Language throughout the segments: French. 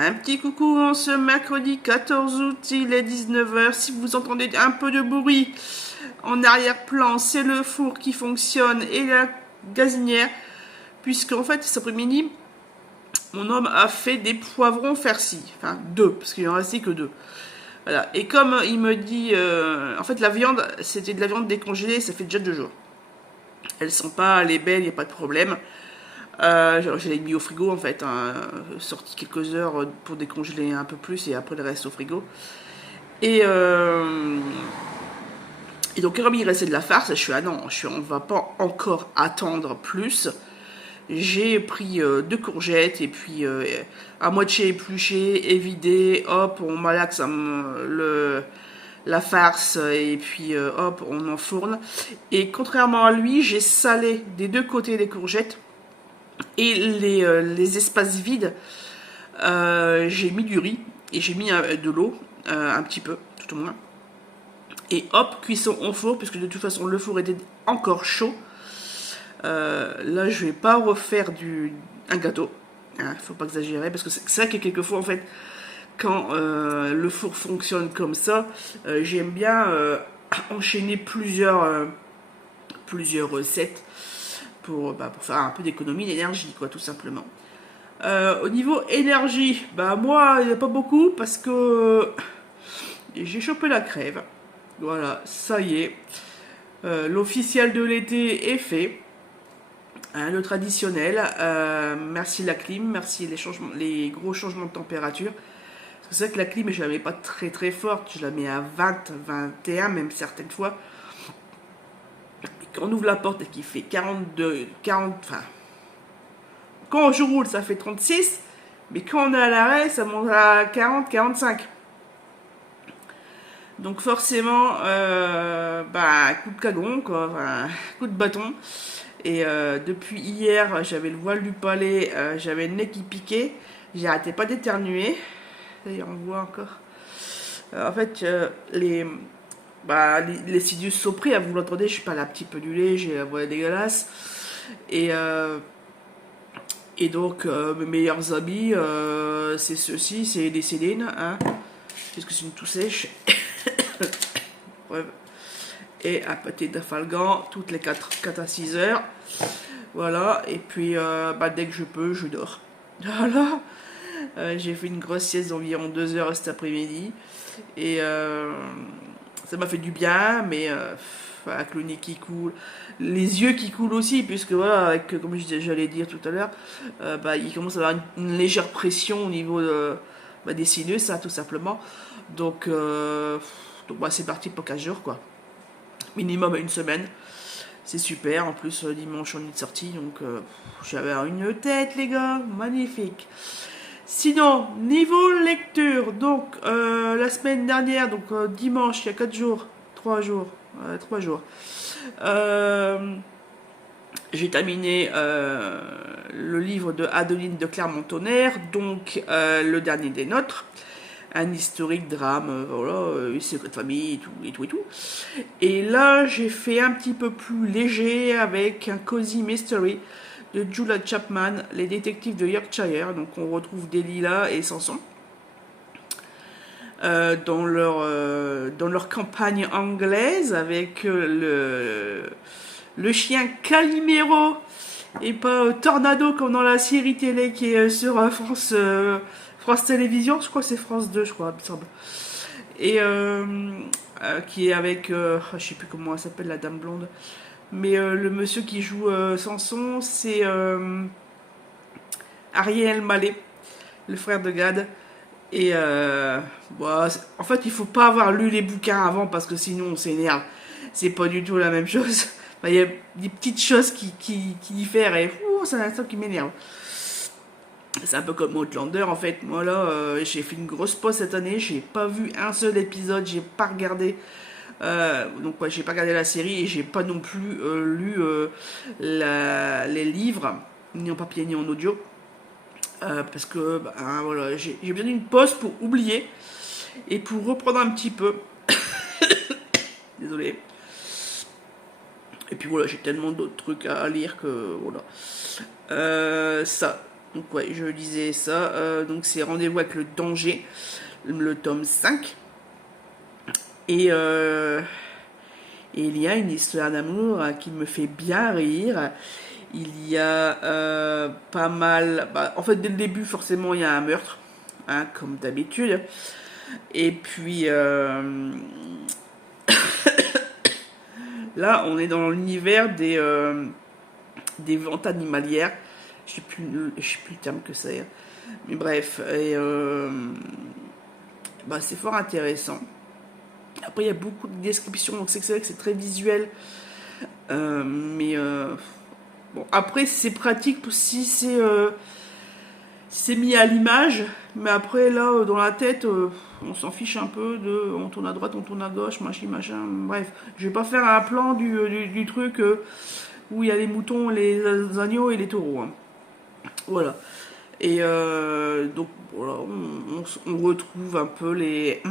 Un petit coucou en ce mercredi 14 août, il est 19h. Si vous entendez un peu de bruit en arrière-plan, c'est le four qui fonctionne et la gazinière. Puisque en fait, cet après-midi, mon homme a fait des poivrons farcis. Enfin, deux, parce qu'il en restait que deux. Voilà. Et comme il me dit, en fait, la viande, c'était de la viande décongelée, ça fait déjà 2 jours. Elles sont pas, elle est belle, il n'y a pas de problème. Je l'ai mis au frigo en fait, hein, sorti quelques heures pour décongeler un peu plus et après le reste au frigo. Et, euh, et donc comme il restait de la farce, je suis ah non, on va pas encore attendre plus. J'ai pris 2 courgettes et puis à moitié épluchées, évidées, hop, on malaxe la farce et puis hop, on enfourne. Et contrairement à lui, j'ai salé des deux côtés des courgettes. Et les espaces vides, j'ai mis du riz et j'ai mis de l'eau, un petit peu, tout au moins. Et hop, cuisson au four, puisque de toute façon le four était encore chaud. Là, je vais pas refaire un gâteau. Hein, faut pas exagérer, parce que c'est vrai que quelquefois, en fait, quand le four fonctionne comme ça, j'aime bien enchaîner plusieurs recettes pour faire un peu d'économie d'énergie, quoi, tout simplement. Au niveau énergie, moi, il n'y a pas beaucoup parce que j'ai chopé la crève. Voilà, ça y est. L'officiel de l'été est fait. Hein, le traditionnel. Merci la clim, merci les gros changements de température. C'est vrai que la clim, je la mets pas très très forte. Je la mets à 20, 21, même certaines fois. Quand on ouvre la porte et qu'il fait 42, 40, enfin, quand je roule, ça fait 36, mais quand on est à l'arrêt, ça monte à 40, 45. Donc forcément, coup de cagon, quoi, enfin, coup de bâton. Et depuis hier, j'avais le voile du palais, j'avais le nez qui piquait, j'arrêtais pas d'éternuer. D'ailleurs, on voit encore. En fait, les Sidious sont pris, vous l'entendez, je suis pas là, petit peu du lait, j'ai la voix dégueulasse. Et donc, mes meilleurs amis, c'est ceux-ci, c'est les Céline, hein, puisque c'est une toux sèche. Ouais. Et un pâté d'afalgan toutes les 4 à 6 heures. Voilà, et puis dès que je peux, je dors. Voilà, j'ai fait une grosse sieste d'environ 2 heures cet après-midi. Et ça m'a fait du bien, mais avec le nez qui coule, les yeux qui coulent aussi, puisque voilà, comme j'allais dire tout à l'heure, il commence à avoir une légère pression au niveau des sinus, hein, tout simplement. Donc c'est parti pour 15 jours, quoi. Minimum une semaine. C'est super. En plus, dimanche, on est sorti, donc j'avais une tête, les gars, magnifique. Sinon, niveau lecture, donc la semaine dernière, donc dimanche, il y a 4 jours, 3 jours, 3 jours, j'ai terminé le livre de Adeline de Clermont-Tonnerre, donc le dernier des nôtres, un historique drame, une secret de famille et tout. Et là, j'ai fait un petit peu plus léger avec un cozy mystery de Julia Chapman, les détectives de Yorkshire. Donc on retrouve Delilah et Samson dans leur campagne anglaise avec le chien Calimero et pas Tornado comme dans la série télé qui est sur France Télévisions. Je crois que c'est France 2, je crois, il me semble. Et qui est avec, je sais plus comment elle s'appelle, la dame blonde. Mais le monsieur qui joue Samson, c'est Ariel Mallet, le frère de Gad. Et en fait, il faut pas avoir lu les bouquins avant parce que sinon on s'énerve. C'est pas du tout la même chose. Il y a des petites choses qui diffèrent et c'est un instant qui m'énerve. C'est un peu comme Outlander en fait. Moi là, j'ai fait une grosse pause cette année. J'ai pas vu un seul épisode. J'ai pas regardé. J'ai pas regardé la série et j'ai pas non plus lu les livres, ni en papier ni en audio. Parce que voilà, j'ai besoin d'une pause pour oublier et pour reprendre un petit peu. Désolé. Et puis voilà, j'ai tellement d'autres trucs à lire que voilà. Ça. Donc ouais, je lisais ça. Donc c'est Rendez-vous avec le danger, le tome 5. Et, et il y a une histoire d'amour qui me fait bien rire. Il y a pas mal... Bah, en fait, dès le début, forcément, il y a un meurtre, hein, comme d'habitude. Et puis, là, on est dans l'univers des ventes animalières. Je sais plus le terme que c'est. Mais bref, et, bah, c'est fort intéressant. Après, il y a beaucoup de descriptions, donc c'est vrai que c'est très visuel. Mais bon, après, c'est pratique si c'est mis à l'image. Mais après, là, dans la tête, on s'en fiche un peu de on tourne à droite, on tourne à gauche, machin. Bref, je vais pas faire un plan du truc où il y a les moutons, les agneaux et les taureaux, hein. Voilà. Et donc, voilà, on retrouve un peu les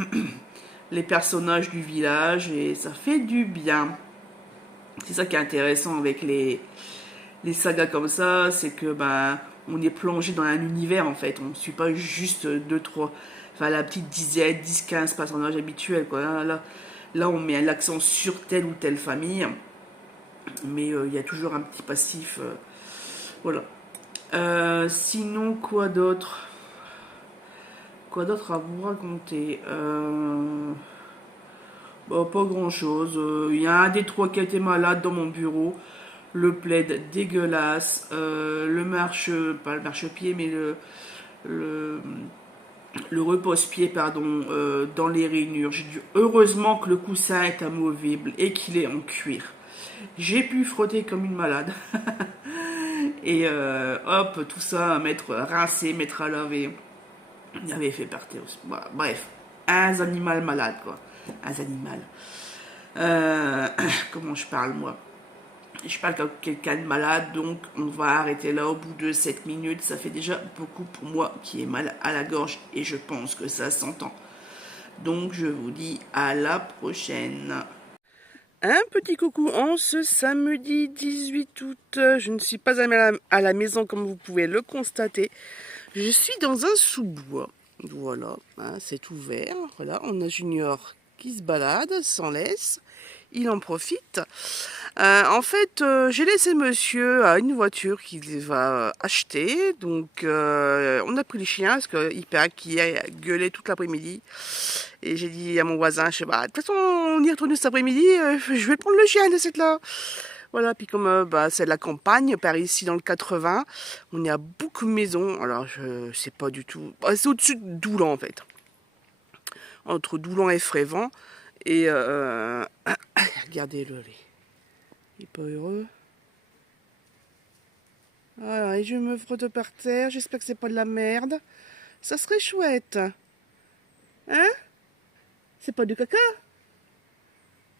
personnages du village et ça fait du bien. C'est ça qui est intéressant avec les sagas comme ça, c'est que ben on est plongé dans un univers en fait. On ne suit pas juste deux, trois, enfin la petite dizaine, 10, 15 personnages habituels, quoi. Là, on met l'accent sur telle ou telle famille, mais il y a toujours un petit passif. Voilà. Sinon, quoi d'autre? Quoi d'autre à vous raconter? Bah, pas grand chose. Il y a un des trois qui a été malade dans mon bureau. Le plaid dégueulasse. Le marche, pas le marchepied, mais le, le repose-pied, pardon, dans les rainures. Heureusement que le coussin est amovible et qu'il est en cuir. J'ai pu frotter comme une malade. Et hop, tout ça, mettre rincé, mettre à laver. Il avait fait partir. Voilà, bref, un animal malade, quoi. Un animal. Comment je parle, moi? Je parle comme quelqu'un de malade, donc on va arrêter là au bout de 7 minutes. Ça fait déjà beaucoup pour moi qui ai mal à la gorge et je pense que ça s'entend. Donc je vous dis à la prochaine. Un petit coucou en ce samedi 18 août. Je ne suis pas à la maison comme vous pouvez le constater. Je suis dans un sous-bois. Voilà, hein, c'est ouvert. Voilà, on a Junior qui se balade sans laisse. Il en profite. En fait, j'ai laissé monsieur à une voiture qu'il va acheter. Donc, on a pris les chiens parce qu'il paraît qu'il a gueulé toute l'après-midi. Et j'ai dit à mon voisin, je sais pas, de toute façon, on y retourne cet après-midi, je vais prendre le chien de cette là. Voilà, puis comme bah, c'est la campagne, par ici dans le 80, on est à beaucoup de maisons. Alors, je sais pas du tout. Bah, c'est au-dessus de Doulan, en fait. Entre Doulan et Frévent. Et regardez-le, il est pas heureux. Voilà, et je me frotte par terre. J'espère que c'est pas de la merde. Ça serait chouette. Hein? C'est pas du caca?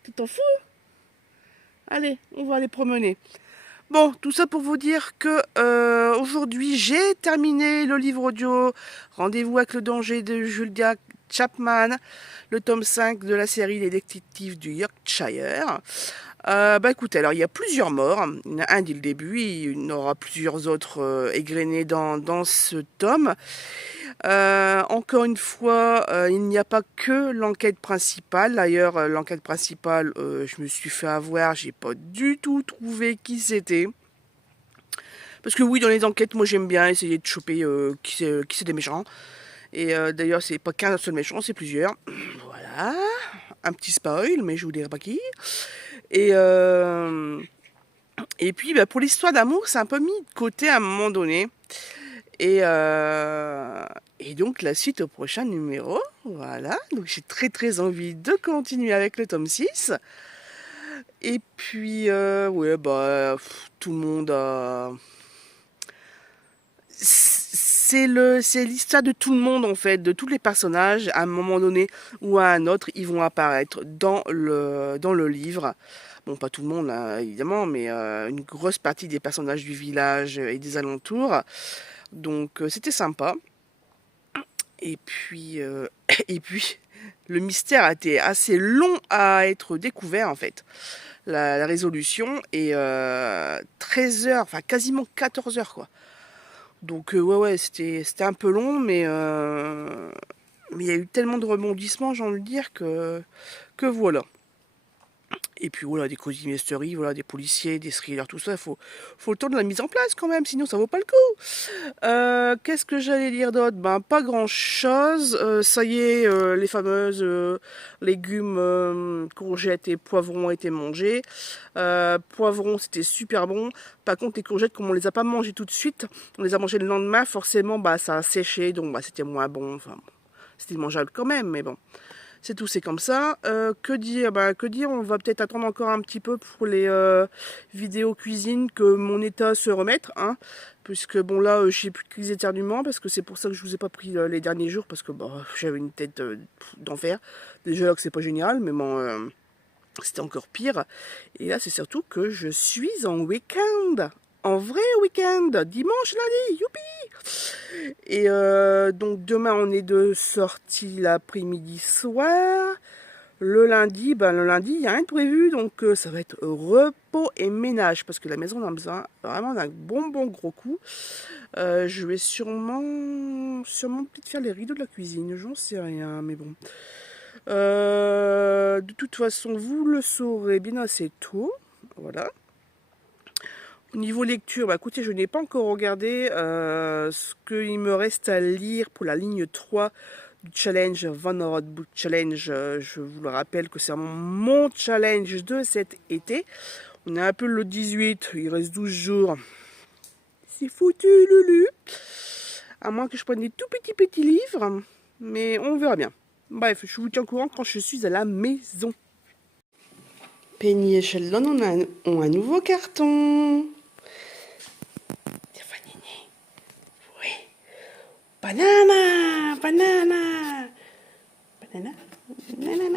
Tu t'en fous? Allez, on va aller promener. Bon, tout ça pour vous dire que aujourd'hui j'ai terminé le livre audio Rendez-vous avec le danger de Julia Chapman, le tome 5 de la série Les détectives du Yorkshire. Bah écoutez, alors il y a plusieurs morts. Il y en a un dès le début, il y en aura plusieurs autres égrenés dans ce tome. Encore une fois, il n'y a pas que l'enquête principale. D'ailleurs, l'enquête principale, je me suis fait avoir, j'ai pas du tout trouvé qui c'était. Parce que oui, dans les enquêtes, moi j'aime bien essayer de choper qui c'est des méchants. Et d'ailleurs, c'est pas qu'un seul méchant, c'est plusieurs. Voilà, un petit spoil, mais je vous dirai pas qui. Et puis, bah, pour l'histoire d'amour, c'est un peu mis de côté à un moment donné. Et donc, la suite au prochain numéro. Voilà. Donc, j'ai très, très envie de continuer avec le tome 6. Et puis, ouais, bah, tout le monde a... C'est l'histoire de tout le monde, en fait, de tous les personnages. À un moment donné ou à un autre, ils vont apparaître dans le livre. Bon, pas tout le monde, là, évidemment, mais une grosse partie des personnages du village et des alentours. Donc, c'était sympa. Et puis, et puis, le mystère a été assez long à être découvert, en fait. La résolution est 13 heures, enfin quasiment 14 heures, quoi. Donc ouais, c'était un peu long, mais il y a eu tellement de rebondissements, j'ai envie de dire, que voilà. Et puis voilà, des cozy mystery, voilà, des policiers, des thrillers, tout ça, faut le temps de la mise en place quand même, sinon ça vaut pas le coup. Qu'est-ce que j'allais dire d'autre? Ben pas grand chose. Ça y est, les fameuses légumes, courgettes et poivrons ont été mangés. Poivrons, c'était super bon. Par contre, les courgettes, comme on les a pas mangées tout de suite, on les a mangées le lendemain, forcément, bah ça a séché, donc bah, c'était moins bon. Enfin, bon, c'était mangeable quand même, mais bon. C'est tout, c'est comme ça. Que dire? Bah, que dire? On va peut-être attendre encore un petit peu pour les vidéos cuisine que mon état se remette, hein. Puisque bon là, j'ai plus de crise d'éternuement parce que c'est pour ça que je vous ai pas pris les derniers jours parce que bah, j'avais une tête d'enfer. Déjà que c'est pas génial, mais bon, c'était encore pire. Et là, c'est surtout que je suis en week-end. En vrai week-end, dimanche, lundi, youpi! Et donc demain, on est de sortie l'après-midi soir. Le lundi, il n'y a rien de prévu, donc ça va être repos et ménage, parce que la maison a besoin vraiment d'un bon gros coup. Je vais sûrement peut-être faire les rideaux de la cuisine, j'en sais rien, mais bon. De toute façon, vous le saurez bien assez tôt, voilà. Au niveau lecture, bah écoutez, je n'ai pas encore regardé ce qu'il me reste à lire pour la ligne 3 du challenge Van Road Book Challenge. Je vous le rappelle que c'est mon challenge de cet été. On est un peu le 18, il reste 12 jours. C'est foutu, Lulu. À moins que je prenne des tout petits livres, mais on verra bien. Bref, je vous tiens au courant quand je suis à la maison. Penny et Sheldon ont un nouveau carton. Oui. Banana, banana, banana, banana,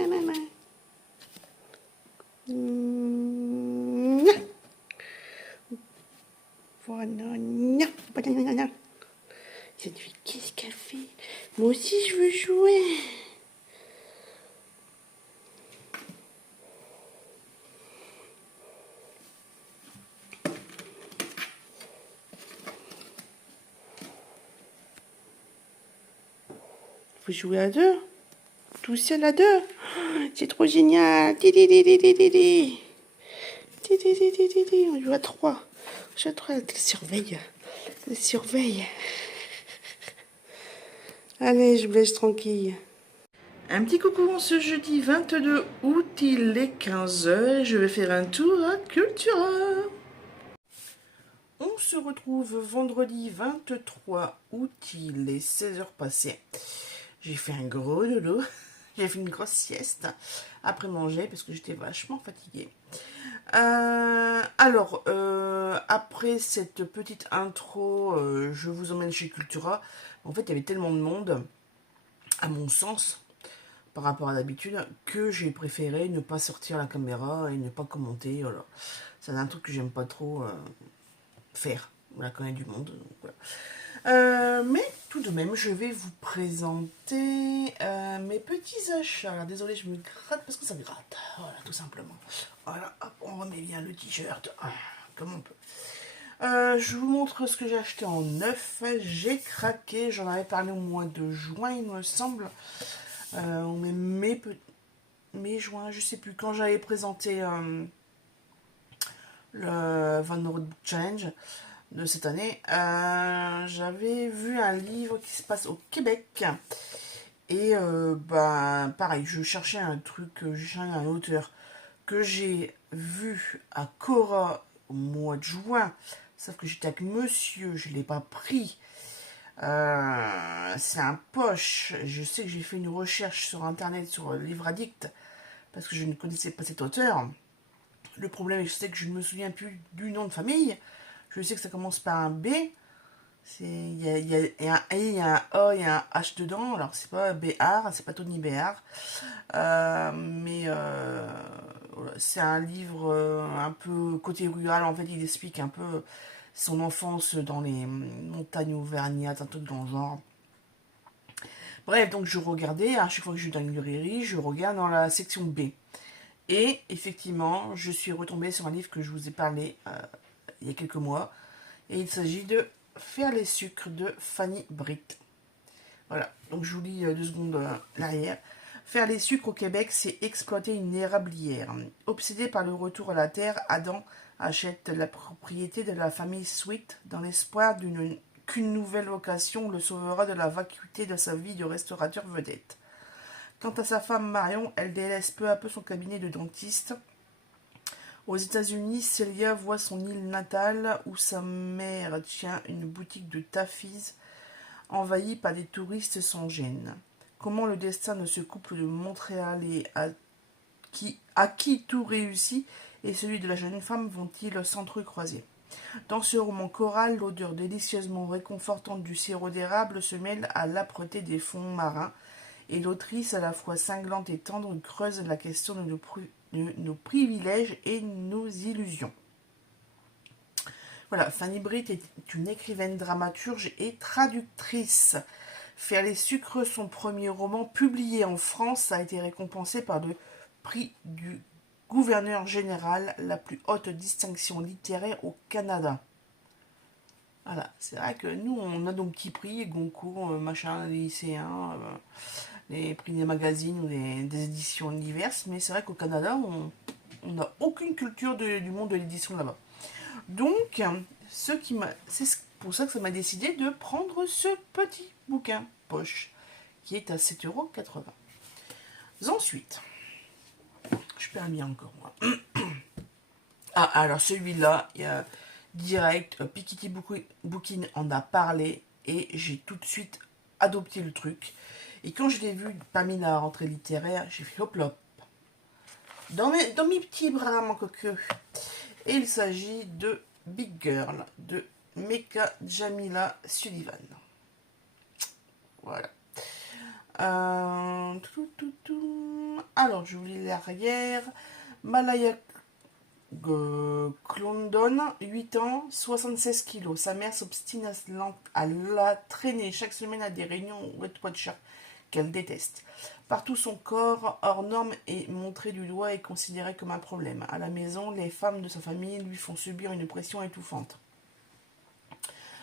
banana, banana. Cette fille, qu'est-ce qu'elle fait? Moi aussi, je veux jouer. Vous jouez à deux? Tout seul à deux? C'est trop génial. On joue à trois. Je à trois. Elle surveille. Elle surveille. Allez, je vous laisse tranquille. Un petit coucou ce jeudi 22 août, il est 15h et je vais faire un tour à Cultura. On se retrouve vendredi 23 août, il est 16h passées. J'ai fait un gros dodo, j'ai fait une grosse sieste après manger parce que j'étais vachement fatiguée. Après cette petite intro, je vous emmène chez Cultura. En fait, il y avait tellement de monde, à mon sens, par rapport à d'habitude, que j'ai préféré ne pas sortir la caméra et ne pas commenter. Voilà. C'est un truc que j'aime pas trop faire. Voilà, quand il y a du monde. Donc, voilà. Mais tout de même, je vais vous présenter mes petits achats. Désolée, je me gratte parce que ça me gratte. Voilà, tout simplement. Voilà, hop, on remet bien le t-shirt. Comme on peut. Je vous montre ce que j'ai acheté en neuf. J'ai craqué. J'en avais parlé au mois de juin, il me semble. Ou même mai, juin, je sais plus. Quand j'avais présenté le Van Road Book Challenge de cette année, j'avais vu un livre qui se passe au Québec. Et pareil, je cherchais un truc, je cherchais un auteur que j'ai vu à Cora au mois de juin. Sauf que j'étais avec monsieur, je ne l'ai pas pris. C'est un poche. Je sais que j'ai fait une recherche sur internet sur Livre Addict parce que je ne connaissais pas cet auteur. Le problème, je sais que je ne me souviens plus du nom de famille. Je sais que ça commence par un B. Il y a un E, il y a un A, il y a un H dedans. Alors, c'est pas Béard, c'est pas Tony Béard. Voilà, c'est un livre un peu côté rural. En fait, il explique un peu son enfance dans les montagnes auvergnates, un truc dans le genre. Bref, donc je regardais, à chaque fois que je vais dans une librairie, je regarde dans la section B. Et effectivement, je suis retombée sur un livre que je vous ai parlé il y a quelques mois. Et il s'agit de Faire les sucres de Fanny Britt. Voilà, donc je vous lis 2 secondes l'arrière. Faire les sucres au Québec, c'est exploiter une érablière. Obsédé par le retour à la terre, Adam achète la propriété de la famille Sweet dans l'espoir qu'une nouvelle vocation le sauvera de la vacuité de sa vie de restaurateur vedette. Quant à sa femme Marion, elle délaisse peu à peu son cabinet de dentiste. Aux États-Unis, Celia voit son île natale où sa mère tient une boutique de taffies envahie par des touristes sans gêne. Comment le destin de ce couple de Montréalais à qui tout réussit et celui de la jeune femme vont-ils s'entrecroiser? Dans ce roman choral, l'odeur délicieusement réconfortante du sirop d'érable se mêle à l'âpreté des fonds marins, et l'autrice, à la fois cinglante et tendre, creuse la question de nos privilèges et nos illusions. Voilà, Fanny Britt est une écrivaine, dramaturge et traductrice. Faire les sucres, son premier roman publié en France, a été récompensé par le prix du gouverneur général, la plus haute distinction littéraire au Canada. Voilà, c'est vrai que nous, on a nos petits prix, Goncourt, machin, les lycéens, les prix des magazines ou des éditions diverses, mais c'est vrai qu'au Canada, on n'a aucune culture du monde de l'édition là-bas. Donc, c'est pour ça que ça m'a décidé de prendre ce petit bouquin poche, qui est à 7,80 €. Ensuite, je perds bien encore moi. Ah, alors celui-là, il y a direct, Piketty Bookin en a parlé et j'ai tout de suite adopté le truc. Et quand je l'ai vu parmi la rentrée littéraire, j'ai fait hop là, dans mes petits bras, mon coqueux. Et il s'agit de Big Girl de Mecca Jamila Sullivan. Voilà. Alors, je vous lis l'arrière. Malaya Clondon, 8 ans, 76 kilos. Sa mère s'obstine à la traîner chaque semaine à des réunions Weight Watcher qu'elle déteste. Partout son corps, hors norme, est montré du doigt et considéré comme un problème. À la maison, les femmes de sa famille lui font subir une pression étouffante.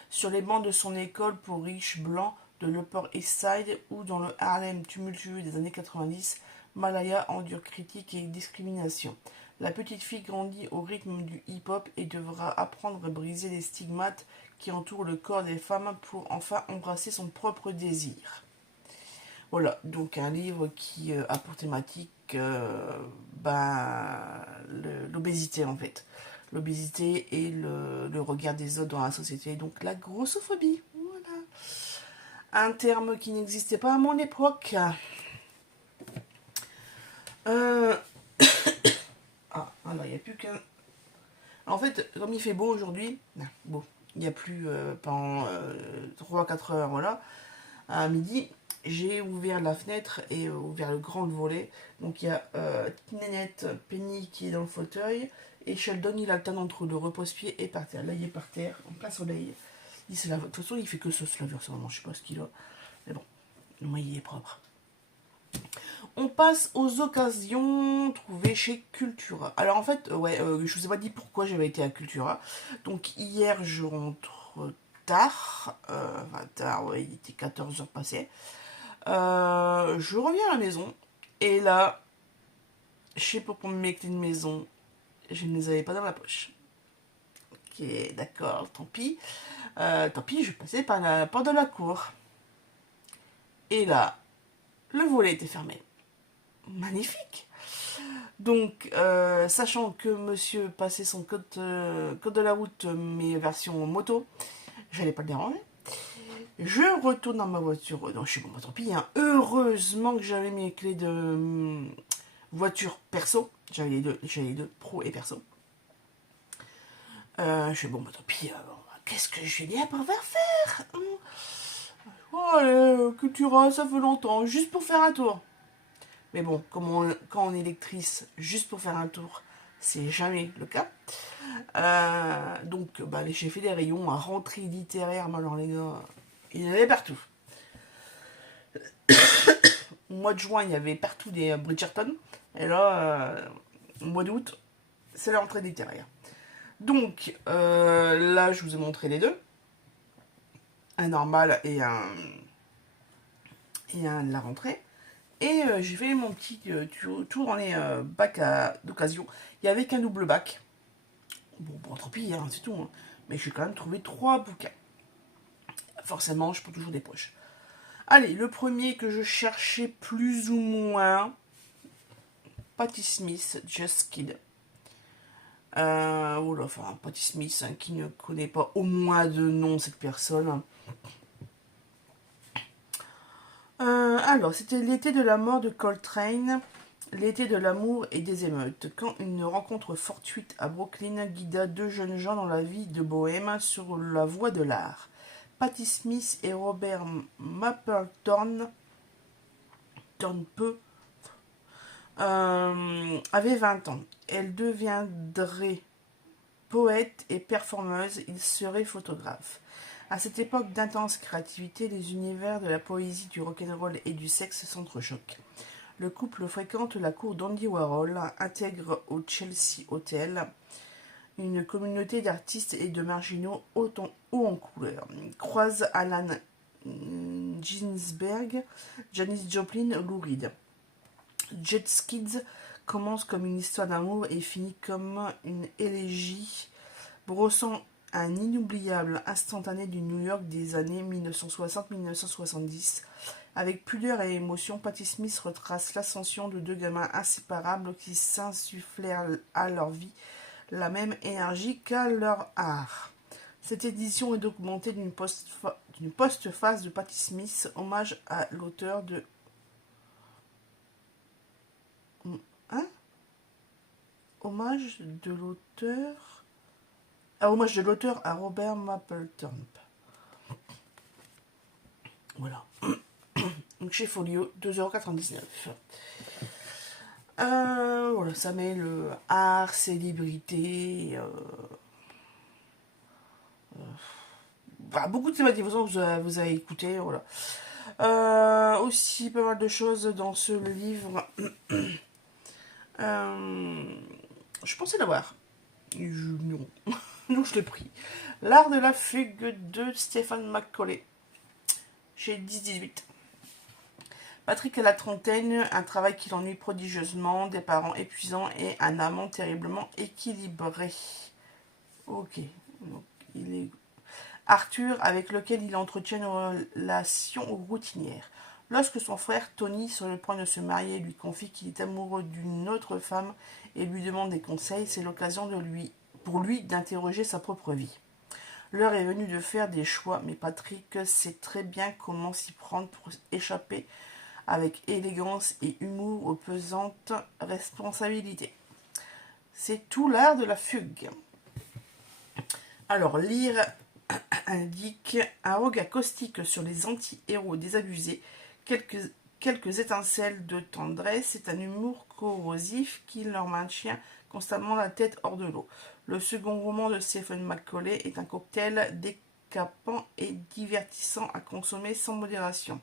Sur les bancs de son école pour riches blancs de l'Upper East Side ou dans le Harlem tumultueux des années 90, Malaya endure critiques et discrimination. La petite fille grandit au rythme du hip-hop et devra apprendre à briser les stigmates qui entourent le corps des femmes pour enfin embrasser son propre désir. Voilà, donc un livre qui a pour thématique l'obésité en fait. L'obésité et le regard des autres dans la société, donc la grossophobie. Voilà. Un terme qui n'existait pas à mon époque. Alors il n'y a plus qu'un... En fait, comme il fait beau aujourd'hui, bon, il n'y a plus pendant 3-4 heures, voilà, à midi, j'ai ouvert la fenêtre et ouvert le grand volet. Donc il y a Nénette, Penny qui est dans le fauteuil, et Sheldon, il alterne entre le repose-pied et par terre. Là, il est par terre, en plein soleil. Il se lave. De toute façon, il fait que se laver en ce moment, je sais pas ce qu'il a. Mais bon, moi, il est propre. On passe aux occasions trouvées chez Cultura. Alors en fait, je vous ai pas dit pourquoi j'avais été à Cultura. Donc hier, je rentre tard. Ouais, il était 14 h passées. Je reviens à la maison. Et là, je sais pas pour mes clés de maison, je ne les avais pas dans la poche. Ok, d'accord, tant pis. Je passais par la porte de la cour. Et là, le volet était fermé. Magnifique. Donc, sachant que monsieur passait son code de la route, mais version moto, j'allais pas le déranger. Je retourne dans ma voiture. Non, je suis bon, tant pis. Hein. Heureusement que j'avais mes clés de voiture perso. J'avais les deux, pro et perso. Je suis bon, tant pis. Qu'est-ce que je vais bien pouvoir faire? Allez, Cultura, ça fait longtemps, juste pour faire un tour. Mais bon, quand on est lectrice, juste pour faire un tour, c'est jamais le cas. Donc, j'ai fait des rayons à rentrée littéraire. Mais alors, les gars, il y en avait partout. Au mois de juin, il y avait partout des Bridgerton. Et là, au mois d'août, c'est la rentrée littéraire. Donc, là, je vous ai montré les deux. un normal et un de la rentrée. Et j'ai fait mon petit tour dans les bacs d'occasion. Il y avait qu'un double bac. Bon, tant pis, hein, c'est tout. Hein. Mais j'ai quand même trouvé 3 bouquins. Forcément, je prends toujours des poches. Allez, le premier que je cherchais plus ou moins, Patti Smith, Just Kid. Enfin, Patti Smith, hein, qui ne connaît pas au moins de nom cette personne. Alors, c'était l'été de la mort de Coltrane, l'été de l'amour et des émeutes, quand une rencontre fortuite à Brooklyn guida 2 jeunes gens dans la vie de bohème sur la voie de l'art. Patti Smith et Robert Mapplethorpe avaient 20 ans. Elle deviendrait poète et performeuse, il serait photographe. À cette époque d'intense créativité, les univers de la poésie, du rock'n'roll et du sexe s'entrechoquent. Le couple fréquente la cour d'Andy Warhol, intègre au Chelsea Hotel une communauté d'artistes et de marginaux haut en couleur. Croise Alan Ginsberg, Janis Joplin, Lou Reed. Jet Skids commence comme une histoire d'amour et finit comme une élégie, brossant un inoubliable instantané du New York des années 1960-1970. Avec pudeur et émotion, Patti Smith retrace l'ascension de 2 gamins inséparables qui s'insufflèrent à leur vie la même énergie qu'à leur art. Cette édition est documentée d'une postface de Patti Smith, hommage à l'auteur de... Hein? Hommage de l'auteur... hommage de l'auteur à Robert Mapplethorpe. Voilà. Donc chez Folio, 2,99 €. Voilà, ça met le art, célébrité, beaucoup de thématiques que vous avez écouté, voilà. Aussi pas mal de choses dans ce livre. Je pensais l'avoir. Non. Donc je l'ai pris. L'art de la fugue de Stephen Macaulay. Chez 10-18. Patrick a la trentaine, un travail qui l'ennuie prodigieusement, des parents épuisants et un amant terriblement équilibré. Ok. Donc, il est... Arthur, avec lequel il entretient une relation routinière. Lorsque son frère Tony, sur le point de se marier, lui confie qu'il est amoureux d'une autre femme et lui demande des conseils, c'est l'occasion pour lui d'interroger sa propre vie. L'heure est venue de faire des choix, mais Patrick sait très bien comment s'y prendre pour échapper avec élégance et humour aux pesantes responsabilités. C'est tout l'art de la fugue. Alors, lire indique un regard caustique sur les anti-héros désabusés, quelques étincelles de tendresse et un humour corrosif qui leur maintient constamment la tête hors de l'eau. Le second roman de Stephen Macaulay est un cocktail décapant et divertissant à consommer sans modération.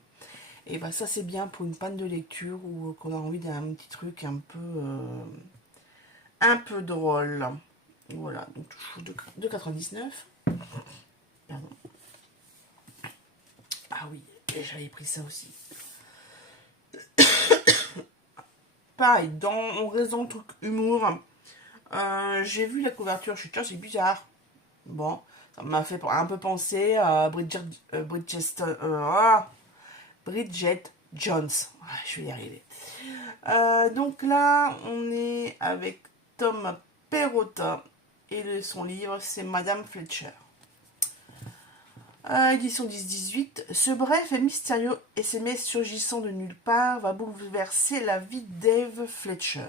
Et bah ça c'est bien pour une panne de lecture ou qu'on a envie d'un petit truc un peu drôle. Voilà, donc toujours 2,99 €. Pardon. Ah oui, j'avais pris ça aussi. Pareil, on reste dans le truc humour. J'ai vu la couverture, je suis c'est bizarre. Bon, ça m'a fait un peu penser à Bridget Jones. Je vais y arriver. Donc là, on est avec Tom Perrotta et son livre, c'est Madame Fletcher. Édition 10-18. Ce bref et mystérieux SMS surgissant de nulle part va bouleverser la vie d'Eve Fletcher.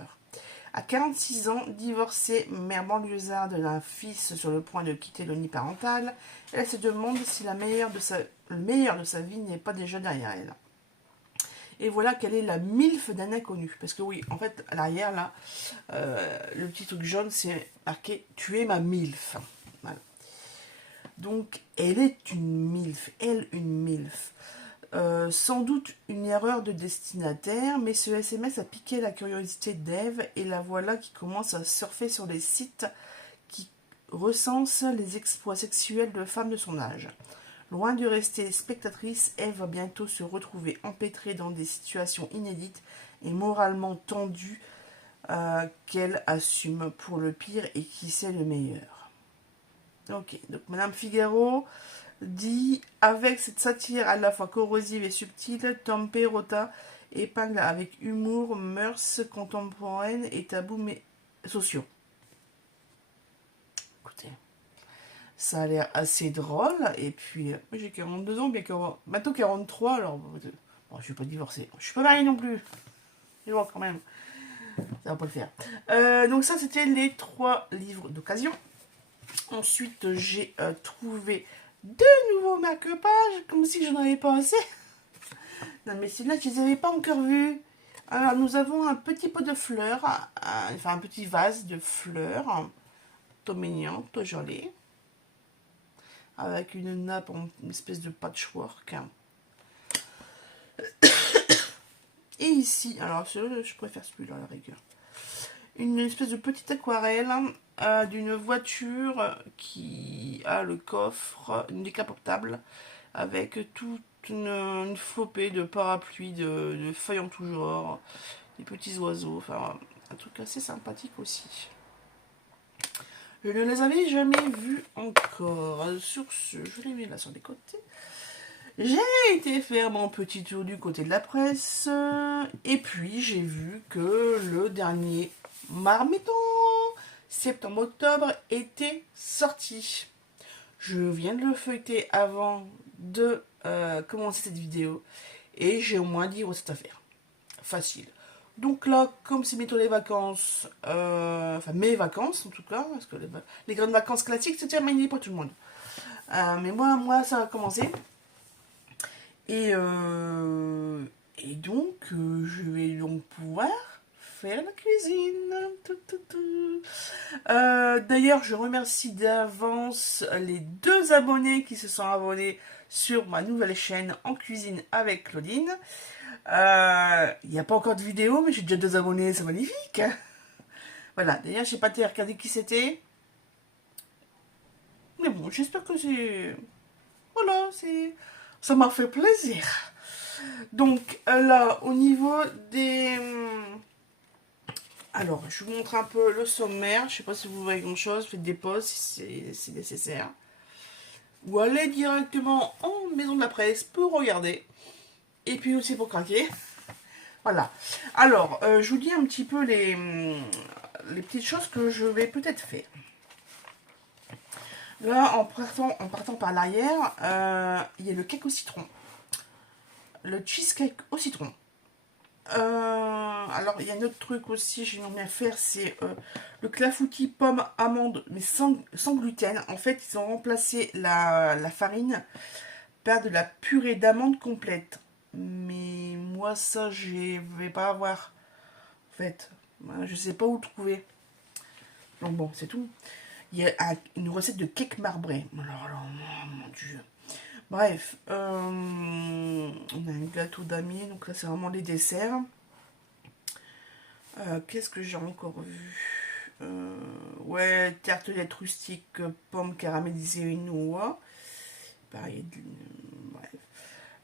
À 46 ans, divorcée, mère banlieusarde d'un fils sur le point de quitter le nid parental, elle se demande si le meilleur de sa vie n'est pas déjà derrière elle. Et voilà quelle est la MILF d'un inconnu. Parce que oui, en fait, à l'arrière, là, le petit truc jaune, c'est marqué « Tu es ma MILF ». Voilà. Donc, elle est une MILF. Une MILF. Sans doute une erreur de destinataire, mais ce SMS a piqué la curiosité d'Eve et la voilà qui commence à surfer sur les sites qui recensent les exploits sexuels de femmes de son âge. Loin de rester spectatrice, elle va bientôt se retrouver empêtrée dans des situations inédites et moralement tendues qu'elle assume pour le pire et qui sait le meilleur. Ok, donc Madame Figaro dit avec cette satire à la fois corrosive et subtile, Tempe Rota épingle avec humour mœurs contemporaines et tabous sociaux. Écoutez, ça a l'air assez drôle. Et puis, moi j'ai 42 ans, bien que bientôt 43, alors bon, je suis pas divorcée. Je suis pas mariée non plus. Mais bon, quand même, ça va pas le faire. Donc ça, c'était les 3 livres d'occasion. Ensuite, j'ai trouvé 2 nouveaux marque-pages, comme si je n'en avais pas assez. Non, mais ceux-là, je les avais pas encore vus. Alors, nous avons un petit pot de fleurs, enfin un petit vase de fleurs, tout mignon, tout joli, avec une nappe en une espèce de patchwork. Et ici, alors je préfère celui-là à la rigueur, une espèce de petite aquarelle d'une voiture qui a le coffre, une décapotable, avec toute une flopée de parapluies, de feuilles en tout genre, des petits oiseaux, enfin un truc assez sympathique aussi. Je ne les avais jamais vus encore. Sur ce, je les mets là sur les côtés. J'ai été faire mon petit tour du côté de la presse et puis j'ai vu que le dernier Marmiton septembre-octobre était sorti. Je viens de le feuilleter avant de commencer cette vidéo et j'ai au moins 10 recettes à faire. Facile. Donc là, comme c'est bientôt les vacances, enfin mes vacances en tout cas, parce que les grandes vacances classiques se terminent pour tout le monde. Mais moi ça va commencer. Et, je vais donc pouvoir faire la cuisine. D'ailleurs, je remercie d'avance les 2 abonnés qui se sont abonnés sur ma nouvelle chaîne En Cuisine avec Claudine. Il n'y a pas encore de vidéo, mais j'ai déjà 2 abonnés, c'est magnifique. Voilà, d'ailleurs, je n'ai pas été regarder qui c'était. Mais bon, j'espère que c'est... Voilà, ça m'a fait plaisir. Donc là, au niveau des... Alors, je vous montre un peu le sommaire. Je sais pas si vous voyez grand chose. Faites des pauses si c'est nécessaire. Ou allez directement en maison de la presse pour regarder. Et puis aussi pour craquer. Voilà. Alors, je vous dis un petit peu les petites choses que je vais peut-être faire. Là, en partant par l'arrière, il y a le cake au citron. Le cheesecake au citron. Alors, il y a un autre truc aussi, j'aimerais bien faire, c'est le clafoutis pomme amande, mais sans gluten. En fait, ils ont remplacé la farine par de la purée d'amande complète. Mais moi, ça, je vais pas avoir. En fait, je sais pas où trouver. Donc bon, c'est tout. Il y a une recette de cake marbré. Alors, oh, mon Dieu. Bref, on a un gâteau damier, donc là, c'est vraiment les desserts. Qu'est-ce que j'ai encore vu? Ouais, tartelette rustique, pommes caramélisées et noix. Pareil, bref.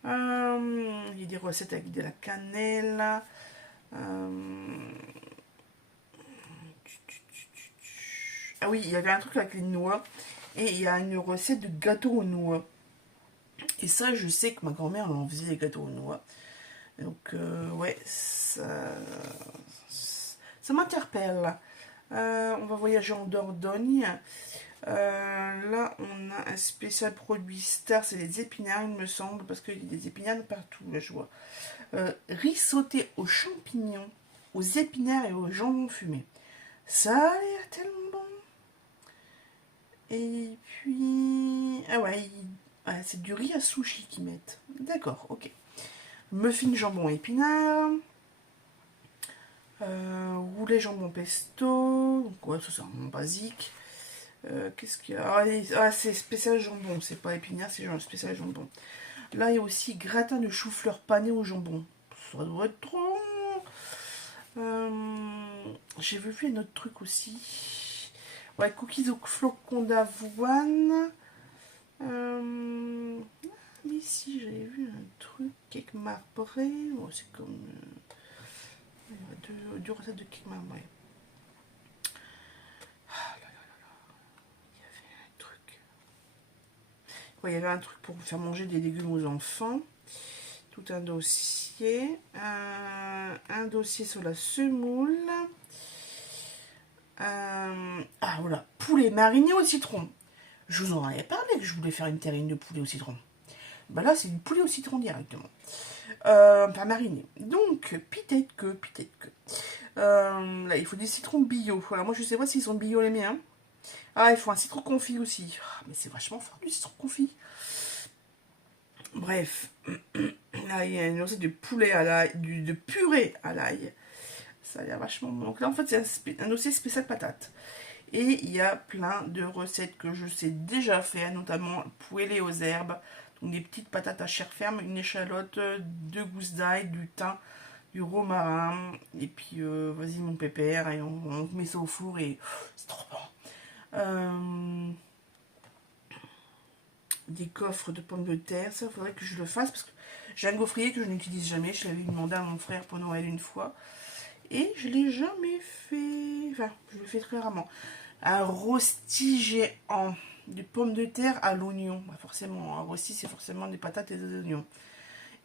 Il y a des recettes avec de la cannelle. Ah oui, il y avait un truc avec les noix. Et il y a une recette de gâteau aux noix. Et ça, je sais que ma grand-mère en faisait des gâteaux aux noix. Donc, ouais, ça m'interpelle. On va voyager en Dordogne. Là, on a un spécial produit star, c'est les épinards, il me semble, parce qu'il y a des épinards partout, là, je vois. Riz sauté aux champignons, aux épinards et au jambon fumé. Ça a l'air tellement bon. Et puis... Ah ouais, c'est du riz à sushi qu'ils mettent. D'accord, ok. Muffin jambon épinard. Roulet jambon pesto. Donc ouais, ça c'est vraiment basique. Qu'est-ce qu'il y a? C'est spécial jambon, c'est pas épinard, c'est genre spécial jambon. Là, il y a aussi gratin de chou-fleur pané au jambon. Ça doit être trop. J'ai vu un autre truc aussi. Ouais, cookies au flocon d'avoine. Mais si j'avais vu un truc, cake marbré, oh, c'est comme deux recettes de cake marbré. Ah là là là, il y avait un truc. Ouais, il y avait un truc pour faire manger des légumes aux enfants. Tout un dossier. Un dossier sur la semoule. Ah voilà, poulet mariné au citron. Je vous en avais parlé que je voulais faire une terrine de poulet au citron. Bah là, c'est du poulet au citron directement. Pas mariné. Donc, peut-être que. Là, il faut des citrons bio. Alors, moi, je sais pas s'ils sont bio les miens. Ah, il faut un citron confit aussi. Ah, mais c'est vachement fort du citron confit. Bref. Là, il y a une recette de poulet à l'ail, de purée à l'ail. Ça a l'air vachement bon. Donc là, en fait, c'est un dossier spécial patate. Et il y a plein de recettes que je sais déjà faire, notamment poêlée aux herbes. Donc des petites patates à chair ferme, une échalote, 2 gousses d'ail, du thym, du romarin. Et puis, vas-y mon pépère, et on met ça au four et c'est trop bon. Des coffres de pommes de terre, ça, il faudrait que je le fasse parce que j'ai un gaufrier que je n'utilise jamais. Je l'avais demandé à mon frère pour Noël une fois. Et je ne l'ai jamais fait. Enfin, je le fais très rarement. Un rosti géant de pommes de terre à l'oignon. Bah forcément, un rosti, c'est forcément des patates et des oignons.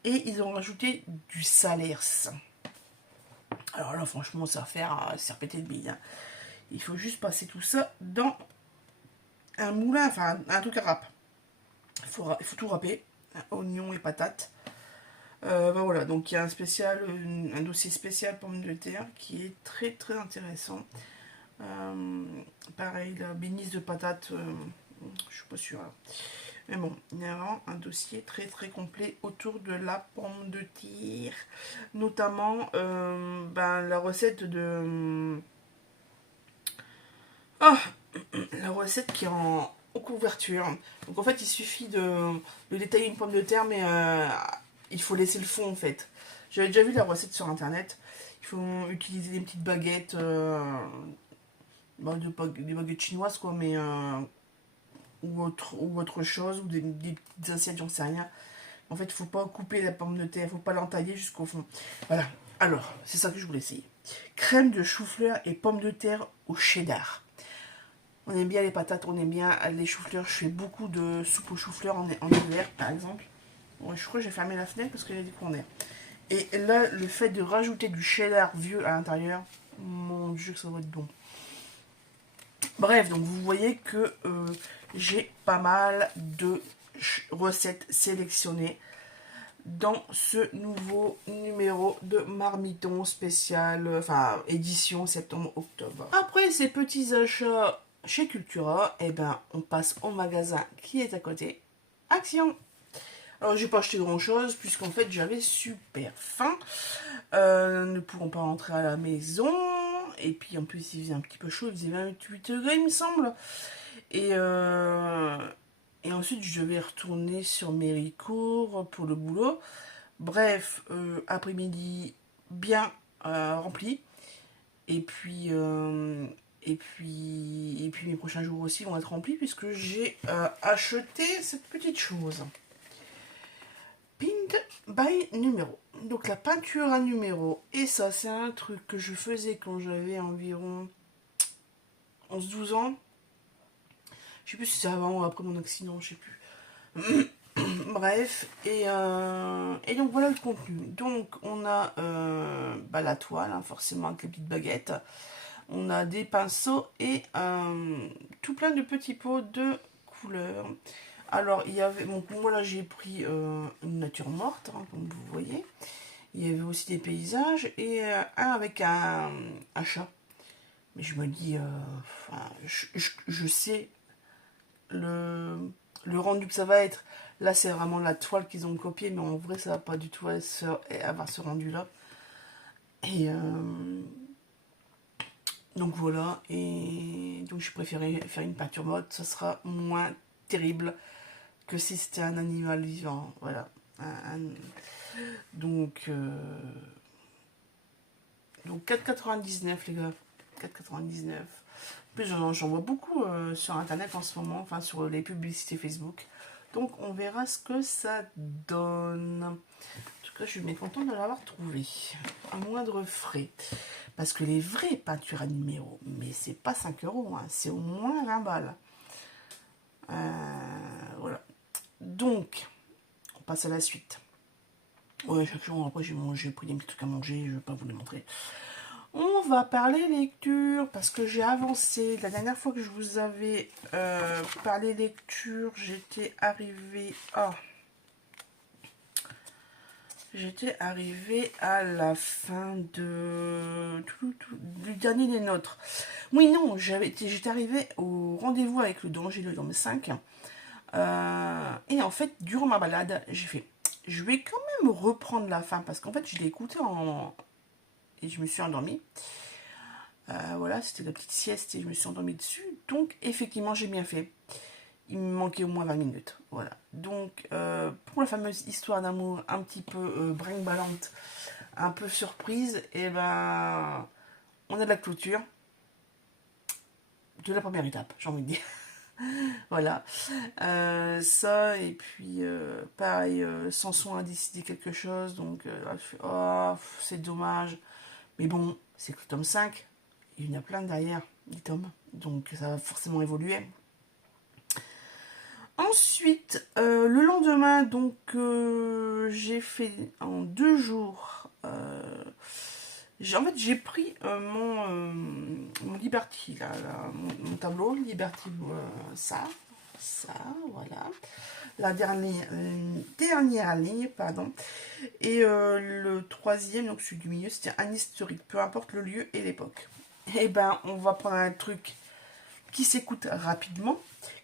Et ils ont rajouté du salers. Alors là, franchement, ça va faire serpenter de bille. Hein. Il faut juste passer tout ça dans un moulin, enfin un truc à râpe. Il faut tout râper, oignons et patates. Ben voilà, donc il y a un dossier spécial pommes de terre qui est très très intéressant. Pareil, la bénisse de patates, je suis pas sûre. Mais bon, il y a vraiment un dossier très très complet autour de la pomme de terre. Notamment la recette de... Ah, la recette qui est en couverture. Donc en fait, il suffit de détailler une pomme de terre, mais il faut laisser le fond en fait. J'avais déjà vu la recette sur internet. Il faut utiliser des petites baguettes, des baguettes chinoises quoi, mais ou autre chose, ou des petites assiettes, j'en sais rien. En fait, il faut pas couper la pomme de terre, il faut pas l'entailler jusqu'au fond. Voilà. Alors, c'est ça que je voulais essayer. Crème de chou-fleur et pommes de terre au cheddar. On aime bien les patates, on aime bien les choux-fleurs. Je fais beaucoup de soupe aux choux-fleurs en hiver, par exemple. Bon, je crois que j'ai fermé la fenêtre parce qu'il y a des courants d'air. Et là, le fait de rajouter du cheddar vieux à l'intérieur, mon Dieu, que ça va être bon. Bref, donc vous voyez que j'ai pas mal de recettes sélectionnées dans ce nouveau numéro de Marmiton spécial, enfin édition septembre-octobre. Après ces petits achats chez Cultura, eh ben, on passe au magasin qui est à côté. Action! Alors j'ai pas acheté grand chose puisqu'en fait j'avais super faim. Ne pouvons pas rentrer à la maison. Et puis en plus il faisait un petit peu chaud, il faisait 28 degrés il me semble. Et ensuite je devais retourner sur Méricourt pour le boulot. Bref, après-midi bien rempli. Et puis mes prochains jours aussi vont être remplis puisque j'ai acheté cette petite chose. Pinned by numéro. Donc la peinture à numéro. Et ça, c'est un truc que je faisais quand j'avais environ 11-12 ans. Je sais plus si c'est avant ou après mon accident, je sais plus. Bref, et donc voilà le contenu. Donc on a la toile, hein, forcément avec les petites baguettes. On a des pinceaux et tout plein de petits pots de couleurs. Alors il y avait, donc moi là j'ai pris une nature morte, hein, comme vous voyez. Il y avait aussi des paysages et un avec un chat. Mais je me dis, je sais le rendu que ça va être. Là c'est vraiment la toile qu'ils ont copiée, mais en vrai ça va pas du tout avoir ce rendu là. Et donc voilà, et donc j'ai préféré faire une peinture mode, ça sera moins terrible que si c'était un animal vivant. Voilà. Donc 4,99 les gars. 4,99. En plus j'en vois beaucoup sur internet en ce moment, enfin sur les publicités Facebook. Donc on verra ce que ça donne. En tout cas, je suis bien contente de l'avoir trouvé. À moindre frais. Parce que les vraies peintures à numéro, mais c'est pas 5 euros, hein, c'est au moins 20 balles. Voilà. Donc, on passe à la suite. Ouais, chaque jour, après j'ai pris des petits trucs à manger, je vais pas vous les montrer. On va parler lecture, parce que j'ai avancé. La dernière fois que je vous avais parlé lecture, j'étais arrivée à... à la fin du dernier des nôtres. Oui, non, j'étais arrivée au rendez-vous avec le danger, le tome 5. Et en fait, durant ma balade, j'ai fait... Je vais quand même reprendre la fin, parce qu'en fait, je l'ai écouté et je me suis endormie. Voilà, c'était la petite sieste et je me suis endormie dessus. Donc, effectivement, j'ai bien fait. Il me manquait au moins 20 minutes. Voilà. Donc, pour la fameuse histoire d'amour un petit peu brinque-ballante, un peu surprise, et ben, on a de la clôture de la première étape, j'ai envie de dire. Voilà. Ça, et puis, pareil, Samson a décidé quelque chose, donc là, je fais, oh, c'est dommage. Mais bon, c'est que le tome 5, il y en a plein derrière, 10 tomes, donc ça va forcément évoluer. Ensuite, le lendemain, donc j'ai fait en 2 jours. En fait, j'ai pris mon Liberty, mon tableau Liberty, ça, voilà. La dernière ligne, pardon. Et le troisième, donc celui du milieu, c'était un historique, peu importe le lieu et l'époque. Et ben, on va prendre un truc qui s'écoute rapidement,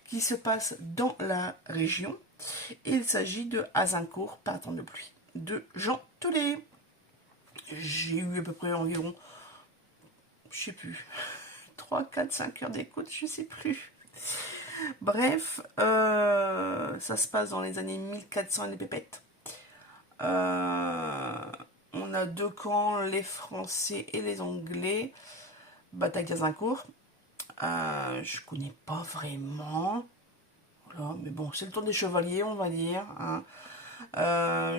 qui se passe dans la région. Et il s'agit de Azincourt, Printemps de pluie, de Jean Telet. J'ai eu à peu près environ, je sais plus, 3, 4, 5 heures d'écoute, je sais plus. Bref, ça se passe dans les années 1400 et les pépettes. On a 2 camps, les Français et les Anglais. Bataille d'Azincourt. Je connais pas vraiment. Voilà, mais bon, c'est le temps des chevaliers, on va dire. Hein.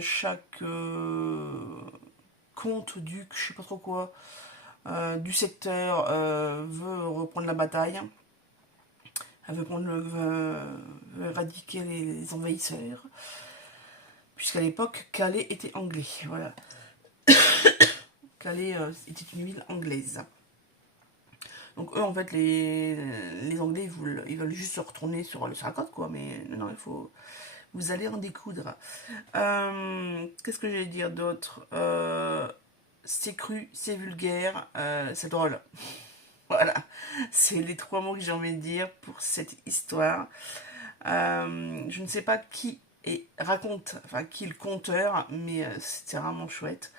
Chaque comte, duc, je sais pas trop quoi, du secteur veut reprendre la bataille. Elle veut éradiquer les envahisseurs. Puisqu'à l'époque, Calais était anglais. Voilà. Calais était une ville anglaise. Donc eux, en fait, les Anglais, ils veulent juste se retourner sur la côte, quoi. Mais non, il faut... Vous allez en découdre. Qu'est-ce que j'allais dire d'autre C'est cru, c'est vulgaire, c'est drôle. Voilà. C'est les 3 mots que j'ai envie de dire pour cette histoire. Je ne sais pas qui raconte, enfin qui est le conteur, mais c'était vraiment chouette.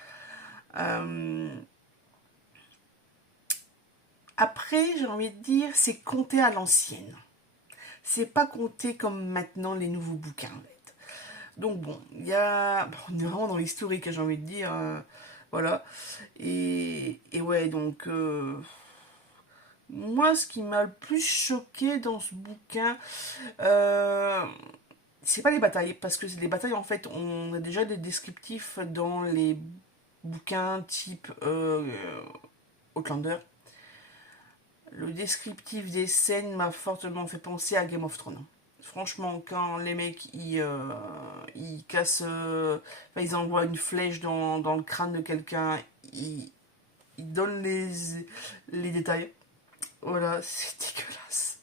Après, j'ai envie de dire, c'est compté à l'ancienne. C'est pas compté comme maintenant les nouveaux bouquins, en fait. Donc bon, il y a... Bon, on est vraiment dans l'historique, j'ai envie de dire. Voilà. Et ouais, donc... moi, ce qui m'a le plus choqué dans ce bouquin, c'est pas les batailles, parce que les batailles, en fait, on a déjà des descriptifs dans les bouquins type Outlander. Le descriptif des scènes m'a fortement fait penser à Game of Thrones. Franchement, quand les mecs ils cassent, enfin, ils envoient une flèche dans le crâne de quelqu'un, ils donnent les détails. Voilà, c'est dégueulasse.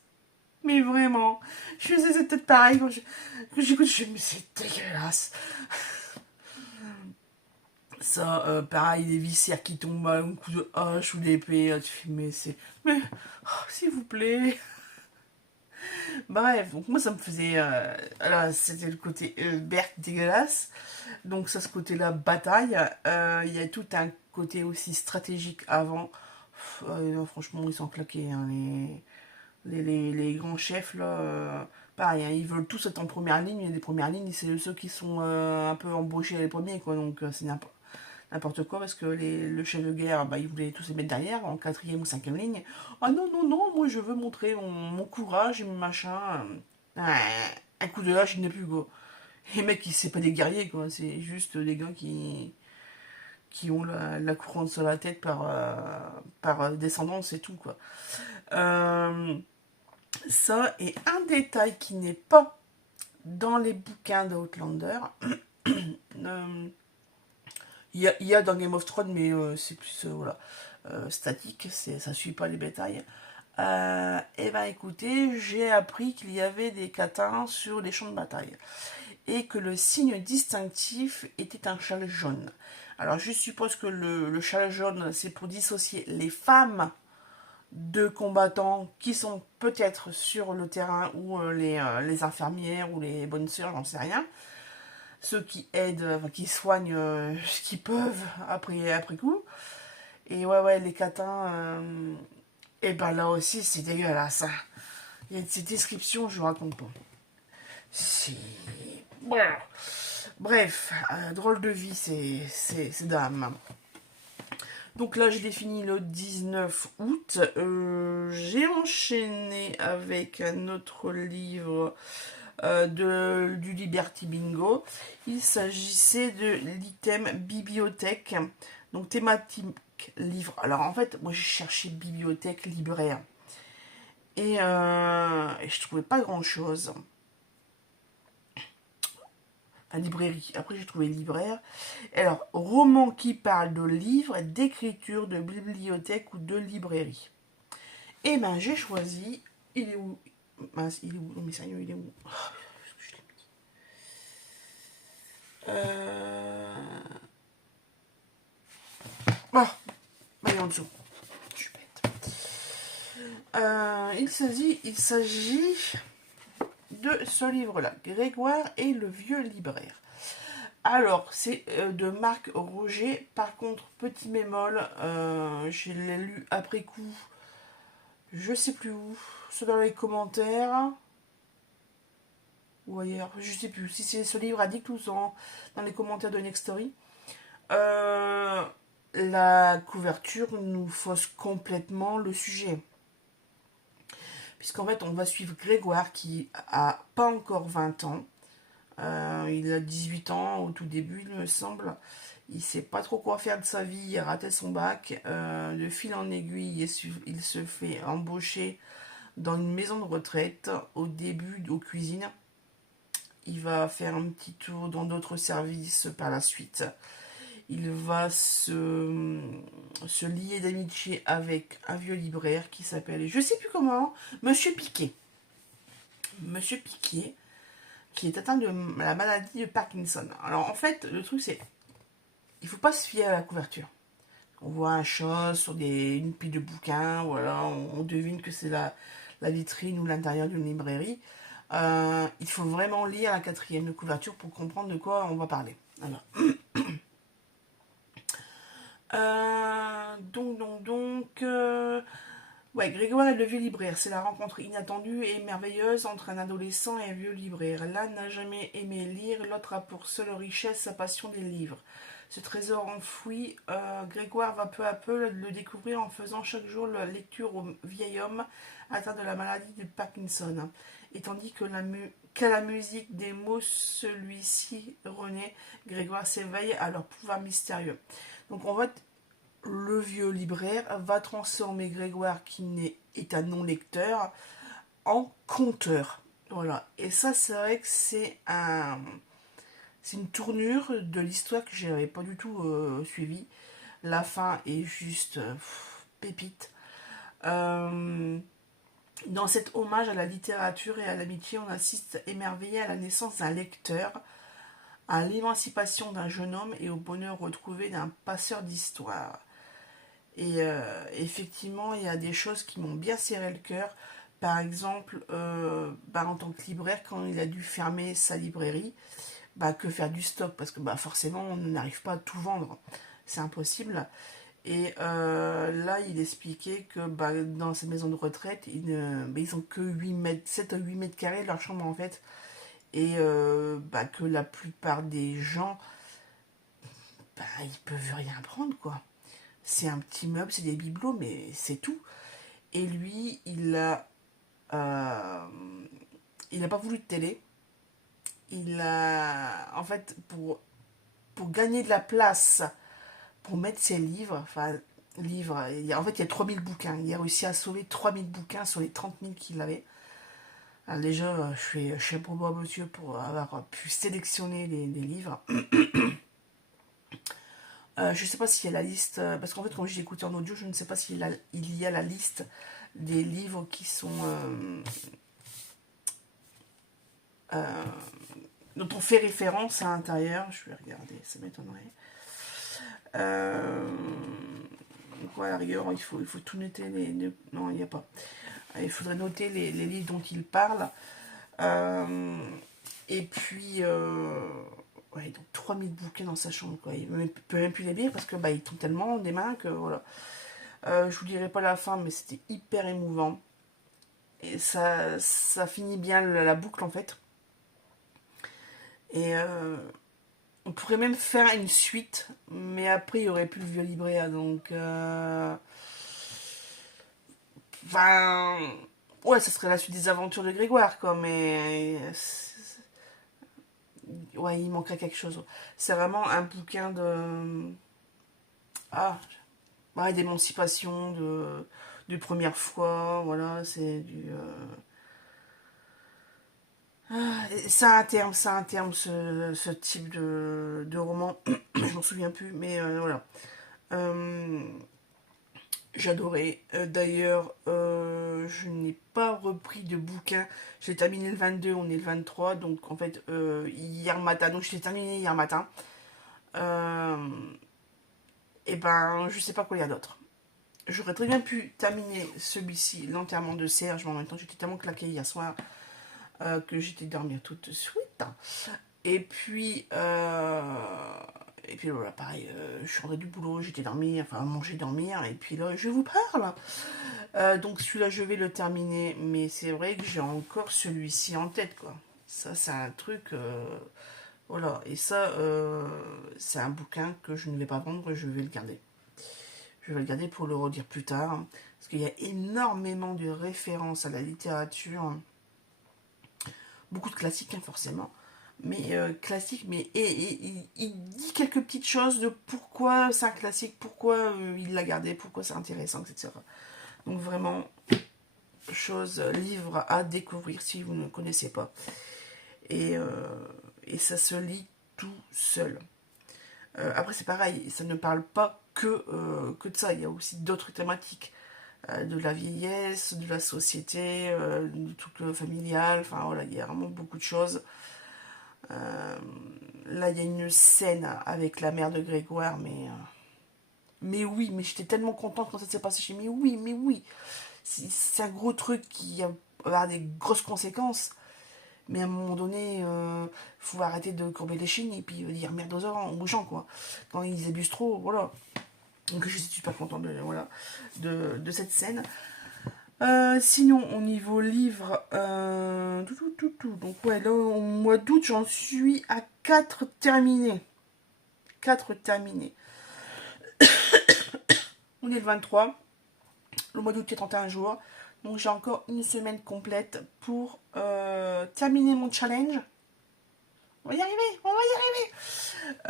Mais vraiment, je faisais cette tête pareil quand j'écoute, je me c'est dégueulasse. Ça, pareil, des viscères qui tombent à un coup de hache ou d'épée. Tu fais, mais c'est. Mais, oh, s'il vous plaît. Bref, donc moi ça me faisait. Là, c'était le côté Berthe dégueulasse. Donc, ça, ce côté-là, bataille. Il y a tout un côté aussi stratégique avant. Franchement, ils sont claqués. Hein, les grands chefs, là. Pareil, hein, ils veulent tous être en première ligne. Et les premières lignes, c'est ceux qui sont un peu embauchés les premiers, quoi. Donc, c'est n'importe quoi, parce que le chef de guerre, bah, il voulait tous les mettre derrière, en 4e ou 5e ligne. Ah non, non, non, moi je veux montrer mon courage et mon machin. Ouais. un coup de hache, il n'y en a plus, quoi. Les mecs, c'est pas des guerriers, quoi. C'est juste des gars qui ont la couronne sur la tête par descendance et tout, quoi. Euh, Ça est un détail qui n'est pas dans les bouquins de Outlander. Euh, il y a dans Game of Thrones, mais c'est plus voilà, statique, ça suit pas les bétails. Et ben écoutez, j'ai appris qu'il y avait des katans sur les champs de bataille et que le signe distinctif était un châle jaune. Alors je suppose que le châle jaune, c'est pour dissocier les femmes de combattants qui sont peut-être sur le terrain ou les infirmières ou les bonnes sœurs, j'en sais rien. Ceux qui aident, enfin, qui soignent ce qu'ils peuvent après coup. Et ouais, les catins, et ben là aussi, c'est dégueulasse. Hein. Il y a ces descriptions, je vous raconte pas. C'est... Bref, drôle de vie, c'est dame. Donc là, je l'ai fini le 19 août. J'ai enchaîné avec un autre livre du Liberty Bingo. Il s'agissait de l'item bibliothèque, donc thématique livre. Alors en fait, moi j'ai cherché bibliothèque, libraire, et je trouvais pas grand chose. À librairie. Après j'ai trouvé libraire. Alors, roman qui parle de livres, d'écriture, de bibliothèque ou de librairie. Et ben j'ai choisi. Il est où? Mince, il est où? Non mais sérieux, il est où? Ah, il est en dessous. Je suis bête. Il s'agit de ce livre-là, Grégoire et le vieux libraire. Alors, c'est de Marc Roger. Par contre, petit bémol, je l'ai lu après coup. Je sais plus où. C'est dans les commentaires. Ou ailleurs. Je sais plus. Si c'est ce livre à 10 ou ans dans les commentaires de Next Story. La couverture nous fausse complètement le sujet. Puisqu'en fait, on va suivre Grégoire qui a pas encore 20 ans. Il a 18 ans au tout début, il me semble. Il sait pas trop quoi faire de sa vie, il a raté son bac. De fil en aiguille, il se fait embaucher dans une maison de retraite. Au début, aux cuisines. Il va faire un petit tour dans d'autres services par la suite. Il va se lier d'amitié avec un vieux libraire qui s'appelle, je sais plus comment, Monsieur Piquet. Monsieur Piquet, qui est atteint de la maladie de Parkinson. Alors en fait, le truc c'est, il faut pas se fier à la couverture. On voit un chat sur une pile de bouquins, voilà, on devine que c'est la vitrine ou l'intérieur d'une librairie. Il faut vraiment lire la quatrième de couverture pour comprendre de quoi on va parler. Alors. Ouais, Grégoire et le vieux libraire, c'est la rencontre inattendue et merveilleuse entre un adolescent et un vieux libraire. L'un n'a jamais aimé lire, l'autre a pour seule richesse sa passion des livres. Ce trésor enfoui, Grégoire va peu à peu le découvrir en faisant chaque jour la lecture au vieil homme atteint de la maladie de Parkinson. Et tandis qu'à la musique des mots celui-ci renaît, Grégoire s'éveille à leur pouvoir mystérieux. Donc en fait, le vieux libraire va transformer Grégoire, qui est un non-lecteur, en conteur. Voilà. Et ça, c'est vrai que c'est une tournure de l'histoire que je n'avais pas du tout suivie. La fin est juste pépite. Dans cet hommage à la littérature et à l'amitié, on assiste émerveillé à la naissance d'un lecteur, à l'émancipation d'un jeune homme et au bonheur retrouvé d'un passeur d'histoire. Et effectivement, il y a des choses qui m'ont bien serré le cœur. Par exemple, en tant que libraire, quand il a dû fermer sa librairie, que faire du stock, parce que forcément, on n'arrive pas à tout vendre. C'est impossible. Et là, il expliquait que dans ces maisons de retraite, ils n'ont que 7 à 8 mètres carrés de leur chambre, en fait. Et que la plupart des gens, ils peuvent rien prendre, quoi. C'est un petit meuble, c'est des bibelots, mais c'est tout. Et lui, il a pas voulu de télé. en fait, pour gagner de la place, pour mettre ses livres, enfin, livres, en fait, il y a 3000 bouquins. Il a réussi à sauver 3000 bouquins sur les 30 000 qu'il avait. Alors déjà, je suis un bon monsieur pour avoir pu sélectionner les livres. Je ne sais pas s'il y a la liste, parce qu'en fait, quand j'ai écouté en audio, je ne sais pas s'il il y a la liste des livres qui sont dont on fait référence à l'intérieur. Je vais regarder, ça m'étonnerait. Donc, ouais, à la rigueur, il faut tout noter. Non, il n'y a pas. Il faudrait noter les livres dont il parle. Et puis, ouais, donc 3000 bouquins dans sa chambre, quoi. Il ne peut même plus les lire parce que bah, ils tombent tellement des mains que voilà. Je vous dirai pas la fin, mais c'était hyper émouvant. Et ça finit bien la boucle en fait. Et on pourrait même faire une suite, mais après il n'y aurait plus le vieux Librea, donc enfin, ouais, ça serait la suite des aventures de Grégoire, quoi, mais ouais, il manquerait quelque chose. C'est vraiment un bouquin de ouais, d'émancipation, de première fois, voilà, c'est du ça a un terme ce type de roman. Je m'en souviens plus, mais voilà. Euh, J'adorais. D'ailleurs, je n'ai pas repris de bouquin. J'ai terminé le 22, on est le 23. Donc, en fait, hier matin. Donc, je l'ai terminé hier matin. Euh, et ben, je sais pas quoi il y a d'autre. J'aurais très bien pu terminer celui-ci, l'enterrement de Serge, mais en même temps, j'étais tellement claquée hier soir que j'étais dormir tout de suite. Et puis, voilà, pareil, je suis rentrée du boulot, j'étais dormir, enfin manger, dormir, et puis là, je vous parle. Donc celui-là, je vais le terminer, mais c'est vrai que j'ai encore celui-ci en tête, quoi. Ça, c'est un truc, voilà. Et ça, c'est un bouquin que je ne vais pas vendre, je vais le garder. Je vais le garder pour le redire plus tard, hein, parce qu'il y a énormément de références à la littérature, beaucoup de classiques, hein, forcément. Mais classique, mais il dit quelques petites choses de pourquoi c'est un classique, pourquoi il l'a gardé, pourquoi c'est intéressant, etc. Donc vraiment, livre à découvrir si vous ne connaissez pas. Et, euh, et ça se lit tout seul. Après c'est pareil, ça ne parle pas que de ça, il y a aussi d'autres thématiques. De la vieillesse, de la société, du truc familial, enfin voilà, il y a vraiment beaucoup de choses. Là, il y a une scène avec la mère de Grégoire, mais oui, mais j'étais tellement contente quand ça s'est passé chez mais oui. C'est un gros truc qui va avoir des grosses conséquences. Mais à un moment donné, faut arrêter de courber les chines et puis dire merde aux gens, quoi. Quand ils abusent trop, voilà. Donc je suis super contente voilà, de cette scène. Sinon, au niveau livre, donc ouais, là, au mois d'août, j'en suis à 4 terminés. 4 terminés. On est le 23. Le mois d'août, c'est 31 jours. Donc j'ai encore une semaine complète pour terminer mon challenge. On va y arriver, on va y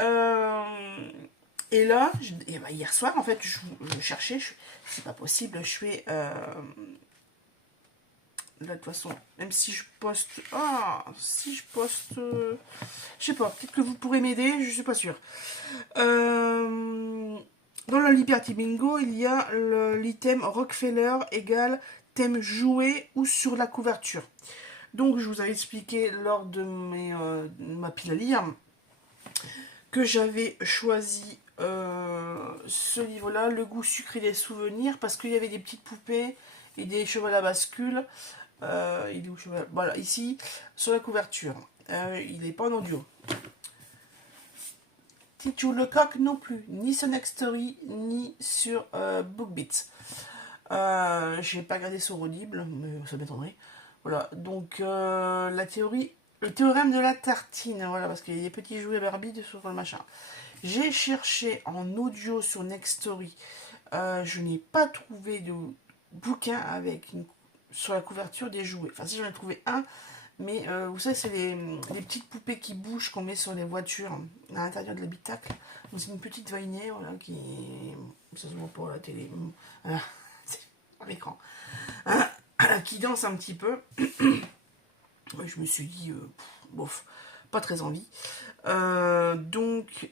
arriver. Et là, hier soir, en fait, je cherchais, c'est pas possible, je fais... là, de toute façon, même si je poste... si je poste... je sais pas, peut-être que vous pourrez m'aider, je suis pas sûre. Dans la Liberty Bingo, il y a l'item Rockefeller égale thème joué ou sur la couverture. Donc, je vous avais expliqué lors de ma pile à lire que j'avais choisi ce livre-là, Le goût sucré des souvenirs, parce qu'il y avait des petites poupées et des chevaux à bascule. Il est où, voilà, ici, sur la couverture. Il n'est pas en audio. Titu Lecoq non plus, ni sur Next Story, ni sur BookBeat. Je n'ai pas regardé sur Audible, mais ça m'étonnerait. Voilà, donc la théorie, le théorème de la tartine, voilà, parce qu'il y a des petits jouets Barbie sur le machin. J'ai cherché en audio sur Next Story, je n'ai pas trouvé de bouquin avec sur la couverture des jouets. Enfin, si j'en ai trouvé un, Mais vous savez, c'est les petites poupées qui bougent qu'on met sur les voitures à l'intérieur de l'habitacle. Donc c'est une petite vainée, voilà, qui... Ça se voit pas à la télé. Voilà, c'est à l'écran. Qui danse un petit peu. Je me suis dit, bof, pas très envie. Donc,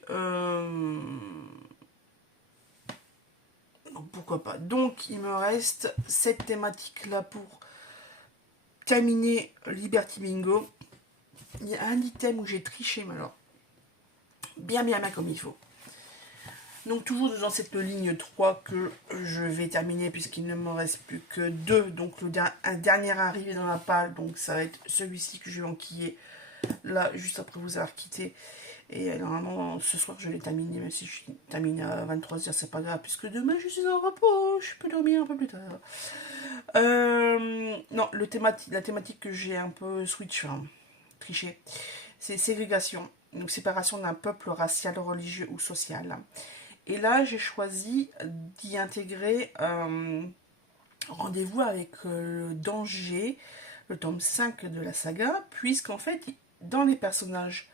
pourquoi pas. Donc, il me reste cette thématique-là pour terminer Liberty Bingo. Il y a un item où j'ai triché, mais alors, bien comme il faut. Donc, toujours dans cette ligne 3 que je vais terminer, puisqu'il ne me reste plus que 2. Donc, un dernier arrivé dans la palle. Donc, ça va être celui-ci que je vais enquiller là, juste après vous avoir quitté. Et normalement, ce soir, je l'ai terminé, même si je termine à 23h, c'est pas grave, puisque demain, je suis en repos, je peux dormir un peu plus tard. Non, la thématique que j'ai un peu switch, triché, c'est ségrégation, donc séparation d'un peuple racial, religieux ou social. Et là, j'ai choisi d'y intégrer Rendez-vous avec le danger, le tome 5 de la saga, puisqu'en fait, dans les personnages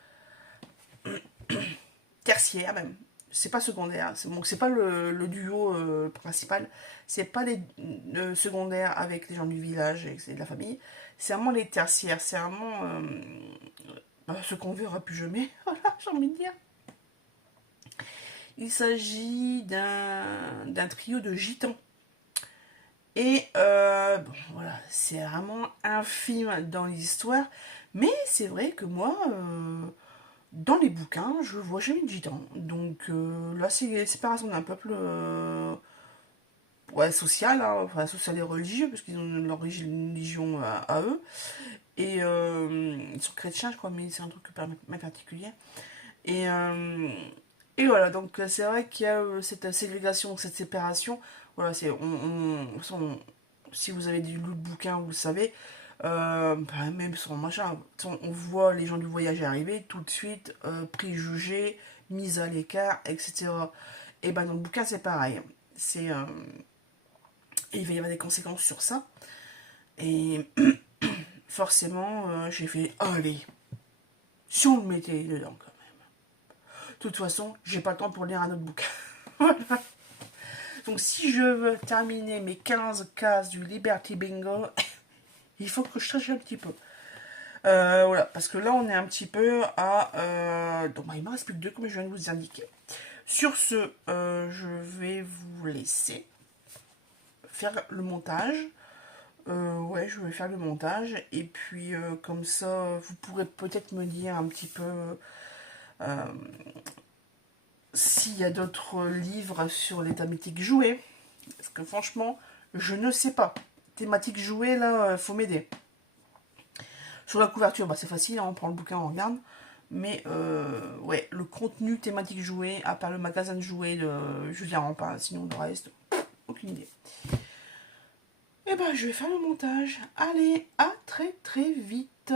tertiaires même, c'est pas secondaire, c'est pas le duo principal, c'est pas les secondaires avec les gens du village et de la famille, c'est vraiment les tertiaires, c'est vraiment ce qu'on verra plus jamais, voilà, j'ai envie de dire. Il s'agit d'un trio de gitans. Et bon, voilà, c'est vraiment infime dans l'histoire, mais c'est vrai que moi, dans les bouquins, je vois jamais de gitans. Donc là, c'est la séparation d'un peuple ouais, social, hein, enfin social et religieux, parce qu'ils ont leur religion à eux. Et ils sont chrétiens, je crois, mais c'est un truc pas particulier. Et, euh, et voilà, donc c'est vrai qu'il y a cette ségrégation, cette séparation. Voilà, si vous avez lu le bouquin, vous le savez. Même sur machin, on voit les gens du voyage arriver, tout de suite préjugés, mis à l'écart, etc. Et ben dans le bouquin c'est pareil. Il va y avoir des conséquences sur ça. Et forcément, j'ai fait allez, si on le mettait dedans quand même. De toute façon, j'ai pas le temps pour lire un autre bouquin. Voilà. Donc si je veux terminer mes 15 cases du Liberty Bingo, il faut que je cherche un petit peu. Voilà, parce que là on est un petit peu à... donc il me reste plus que 2 comme je viens de vous indiquer. Sur ce, je vais vous laisser faire le montage. Ouais, je vais faire le montage. Et puis comme ça, vous pourrez peut-être me dire un petit peu s'il y a d'autres livres sur les thématiques jouées. Parce que franchement, je ne sais pas. Thématique jouée, là, faut m'aider. Sur la couverture, bah, c'est facile, hein, on prend le bouquin, on regarde. Mais ouais, le contenu thématique joué, à part le magasin de jouets de Julien Rampin, sinon le reste, aucune idée. Et ben, je vais faire le montage. Allez, à très vite.